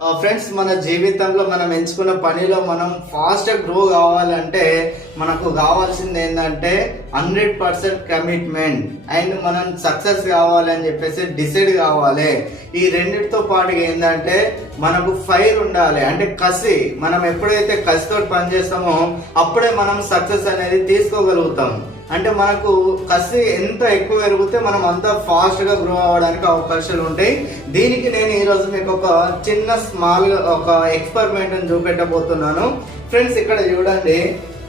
Friends, మన జీవితంలో మనం ఎంచుకున్న పనిలో మనం ఫాస్ట్గా గ్రో కావాలంటే మనకు కావాల్సింది ఏంటంటే 100% కమిట్మెంట్ అండ్ మనం సక్సెస్ కావాలని చెప్పేసి డిసైడ్ కావాలి. ఈ రెండిటితో పాటు ఏంటంటే మనకు ఫైర్ ఉండాలి, అంటే కసి. మనం ఎప్పుడైతే కసితో పని చేస్తామో అప్పుడే మనం సక్సెస్ అనేది తీసుకోగలుగుతాం. అంటే మనకు కసి ఎంత ఎక్కువ పెరిగితే మనం అంత ఫాస్ట్గా గ్రో అవ్వడానికి అవకాశాలు ఉంటాయి. దీనికి నేను ఈరోజు మీకు ఒక చిన్న స్మాల్ ఒక ఎక్స్పెరిమెంట్ చూపెట్టబోతున్నాను. ఫ్రెండ్స్, ఇక్కడ చూడండి,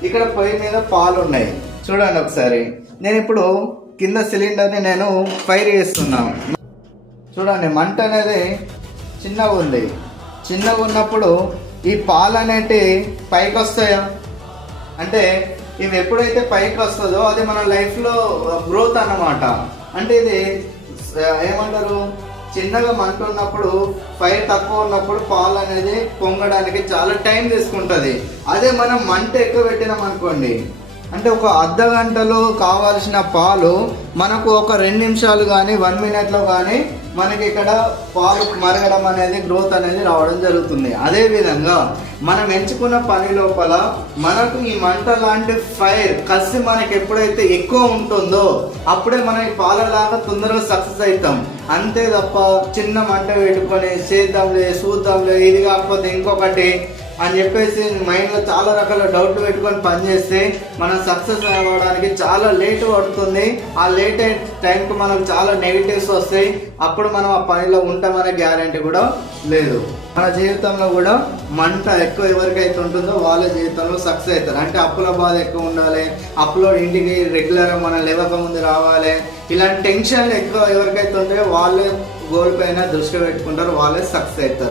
ఇక్కడ పొయ్యి మీద పాలు ఉన్నాయి. చూడండి ఒకసారి. నేను ఇప్పుడు కింద సిలిండర్ని నేను ఫైర్ చేస్తున్నాను. చూడండి, మంట అనేది చిన్నగా ఉంది. చిన్నగా ఉన్నప్పుడు ఈ పాలు అనేటి పైకి వస్తాయా? అంటే ఇవి ఎప్పుడైతే పైకి వస్తుందో అది మన లైఫ్లో గ్రోత్ అన్నమాట. అంటే ఇది ఏమంటారు, చిన్నగా మంట ఉన్నప్పుడు, ఫైర్ తక్కువ ఉన్నప్పుడు పాలు అనేది పొంగడానికి చాలా టైం తీసుకుంటుంది. అదే మనం మంట ఎక్కువ పెట్టినాం అనుకోండి, అంటే ఒక అర్ధ గంటలో కావాల్సిన పాలు మనకు ఒక 2 నిమిషాలు కానీ 1 మినిట్లో కానీ మనకి ఇక్కడ పాలు మరగడం అనేది, గ్రోత్ అనేది రావడం జరుగుతుంది. అదేవిధంగా మనం ఎంచుకున్న పని లోపల మనకు ఈ మంట లాంటి ఫైర్ కసి మనకి ఎప్పుడైతే ఎక్కువ ఉంటుందో అప్పుడే మనం ఈ పాలలాగా తొందరగా సక్సెస్ అవుతాం. అంతే తప్ప చిన్న మంట పెట్టుకొని చేద్దాంలే, చూద్దాంలే, ఇది కాకపోతే ఇంకొకటి అని చెప్పేసి మైండ్లో చాలా రకాల డౌట్లు పెట్టుకొని పనిచేస్తే మనం సక్సెస్ అవ్వడానికి చాలా లేట్ పడుతుంది. ఆ లేట్ అయిన టైంకి మనకు చాలా నెగిటివ్స్ వస్తాయి. అప్పుడు మనం ఆ పనిలో ఉంటామనే గ్యారంటీ కూడా లేదు. మన జీవితంలో కూడా మంట ఎక్కువ ఎవరికైతే ఉంటుందో వాళ్ళ జీవితంలో సక్సెస్ అవుతారు. అంటే అప్పుల బాధ ఎక్కువ ఉండాలి, అప్పులో ఇంటికి రెగ్యులర్గా మనం లేవక ముందు రావాలి, ఇలాంటి టెన్షన్లు ఎక్కువ ఎవరికైతే ఉంటాయో వాళ్ళే గోల్ పైన దృష్టి పెట్టుకుంటారు, వాళ్ళే సక్సెస్ అవుతారు.